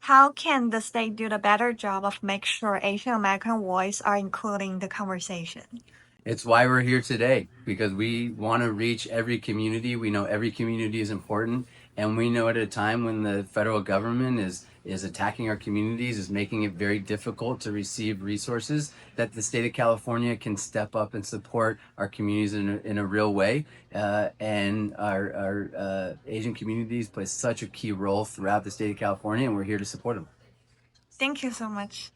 How can the state do the better job of make sure Asian American voice are included in the conversation? It's why we're here today, because we want to reach every community. We know every community is important, and we know at a time when the federal government is attacking our communities, is making it very difficult to receive resources, that the state of California can step up and support our communities in a real way. And our Asian communities play such a key role throughout the state of California, and we're here to support them. Thank you so much.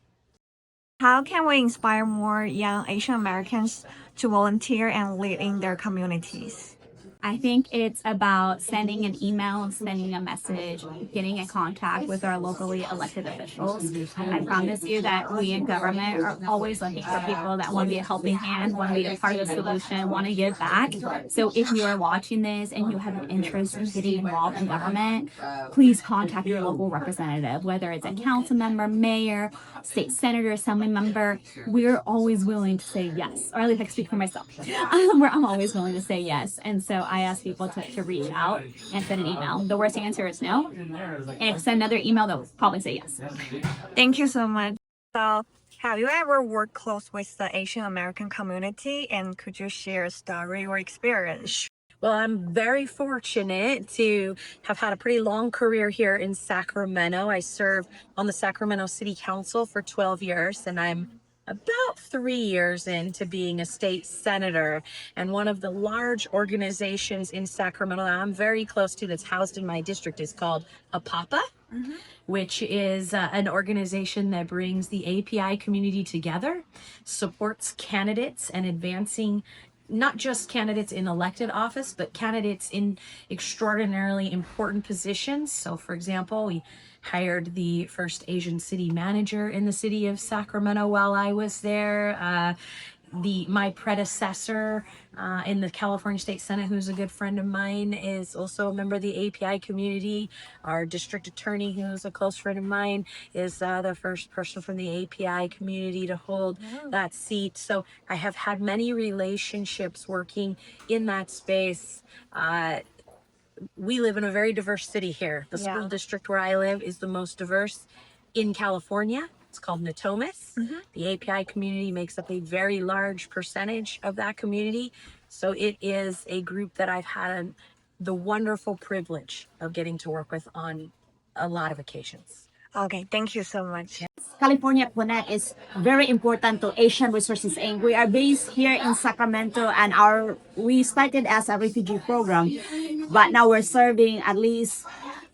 How can we inspire more young Asian Americans to volunteer and lead in their communities? I think it's about sending an email, sending a message, getting in contact with our locally elected officials. I promise you that we in government are always looking for people that want to be a helping hand, want to be a part of the solution, want to give back. So if you are watching this and you have an interest in getting involved in government, please contact your local representative, whether it's a council member, mayor, state senator, assembly member. We're always willing to say yes, or at least I can speak for myself. I'm always willing to say yes. And so I ask people to reach out and send an email. The worst answer is no. And if you send another email, they'll probably say yes. Thank you so much. So, have you ever worked close with the Asian American community, and could you share a story or experience? Well, I'm very fortunate to have had a pretty long career here in Sacramento. I served on the Sacramento City Council for 12 years, and I'm about 3 years into being a state senator. And one of the large organizations in Sacramento that I'm very close to that's housed in my district is called AAPI, which is an organization that brings the AAPI community together, supports candidates and advancing not just candidates in elected office, but candidates in extraordinarily important positions. So for example, we hired the first Asian city manager in the city of Sacramento while I was there. My predecessor in the California State Senate, who's a good friend of mine, is also a member of the API community. Our district attorney, who's a close friend of mine, is the first person from the API community to hold that seat. So I have had many relationships working in that space. We live in a very diverse city here. The school district where I live is the most diverse in California. It's called Natomas. The API community makes up a very large percentage of that community. So it is a group that I've had the wonderful privilege of getting to work with on a lot of occasions. Okay, thank you so much. California Connect is very important to Asian Resources Inc. We are based here in Sacramento, and we started as a refugee program, but now we're serving at least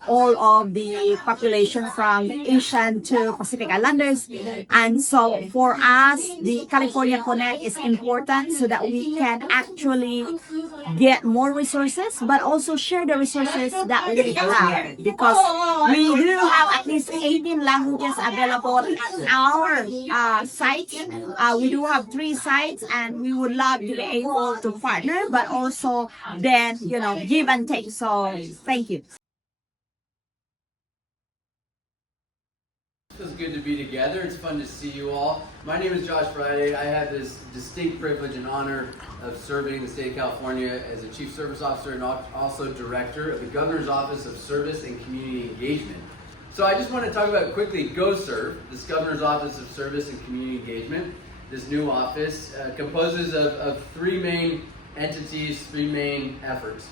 all of the population from Asian to Pacific Islanders. And so for us, the California Connect is important so that we can actually get more resources, but also share the resources that we have, because we do have at least 18 languages available at our site. We do have 3 sites, and we would love to be able to partner, but also then, give and take. So thank you. It feels good to be together. It's fun to see you all. My name is Josh Friday. I have this distinct privilege and honor of serving the state of California as a Chief Service Officer and also Director of the Governor's Office of Service and Community Engagement. So I just want to talk about quickly GoServe, this Governor's Office of Service and Community Engagement. This new office composes of 3 main entities, 3 main efforts.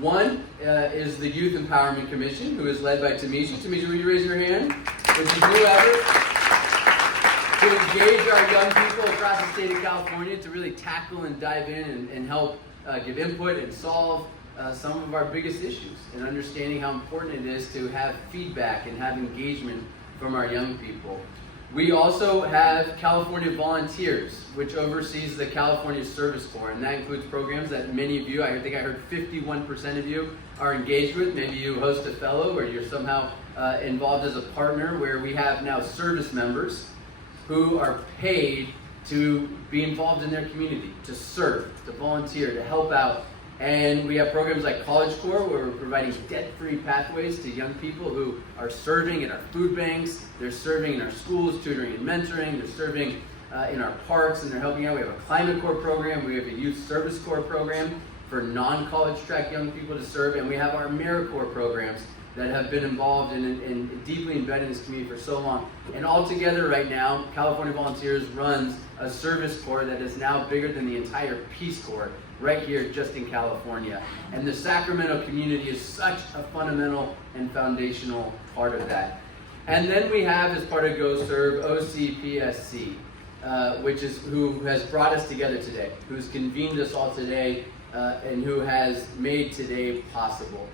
One is the Youth Empowerment Commission, who is led by Tamisha. Tamisha, will you raise your hand? Which is new effort to engage our young people across the state of California to really tackle and dive in and help give input and solve some of our biggest issues, and understanding how important it is to have feedback and have engagement from our young people. We also have California Volunteers, which oversees the California Service Corps, and that includes programs that many of you, I think I heard 51% of you are engaged with. Maybe you host a fellow or you're somehow involved as a partner, where we have now service members who are paid to be involved in their community, to serve, to volunteer, to help out. And we have programs like College Corps, where we're providing debt-free pathways to young people who are serving in our food banks, they're serving in our schools, tutoring and mentoring, they're serving in our parks, and they're helping out. We have a Climate Corps program, we have a Youth Service Corps program for non-college track young people to serve, and we have our AmeriCorps programs that have been involved and deeply embedded in this community for so long. And all together right now, California Volunteers runs a service corps that is now bigger than the entire Peace Corps right here just in California. And the Sacramento community is such a fundamental and foundational part of that. And then we have, as part of Go Serve, OCPSC, who has brought us together today, who's convened us all today, and who has made today possible.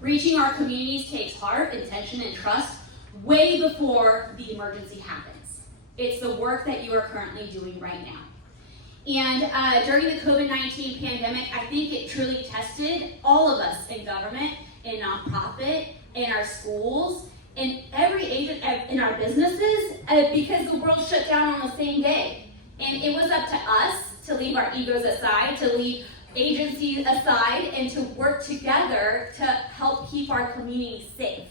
Reaching our communities takes heart, intention, and trust way before the emergency happens. It's the work that you are currently doing right now. And during the COVID-19 pandemic, I think it truly tested all of us in government, in nonprofit, in our schools, in every agent, in our businesses, because the world shut down on the same day. And it was up to us to leave our egos aside, to leave agencies aside, and to work together to help keep our communities safe.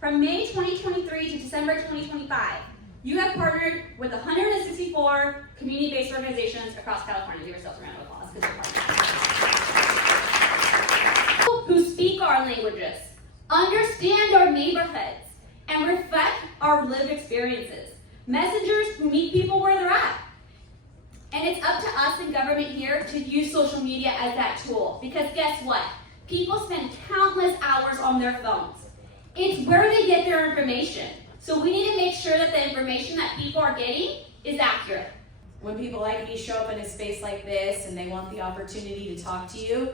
From May 2023 to December 2025, you have partnered with 164 community-based organizations across California. Give yourselves a round of applause because you're partners. Who speak our languages, understand our neighborhoods, and reflect our lived experiences. Messengers who meet people where they're at. And it's up to us in government here to use social media as that tool. Because guess what? People spend countless hours on their phones. It's where they get their information. So we need to make sure that the information that people are getting is accurate. When people like me show up in a space like this and they want the opportunity to talk to you,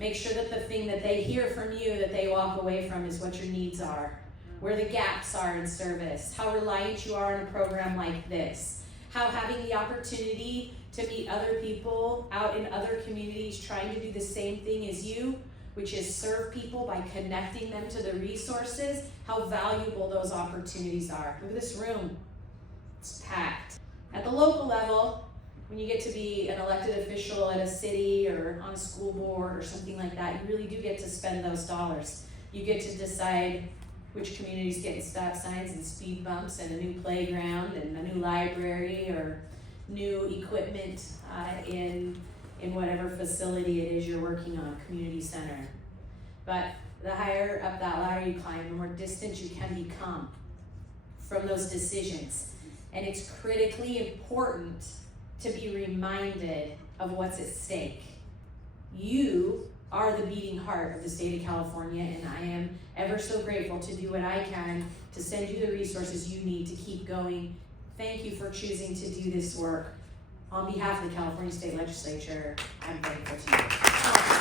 make sure that the thing that they hear from you that they walk away from is what your needs are, where the gaps are in service, how reliant you are on a program like this, how having the opportunity to meet other people out in other communities trying to do the same thing as you, which is serve people by connecting them to the resources, how valuable those opportunities are. Look at this room, it's packed. At the local level, when you get to be an elected official at a city or on a school board or something like that, you really do get to spend those dollars. You get to decide which communities get stop signs and speed bumps and a new playground and a new library or new equipment in whatever facility it is you're working on, community center. But the higher up that ladder you climb, the more distant you can become from those decisions. And it's critically important to be reminded of what's at stake. You are the beating heart of the state of California, and I am ever so grateful to do what I can to send you the resources you need to keep going. Thank you for choosing to do this work. On behalf of the California State Legislature, I'm grateful to you.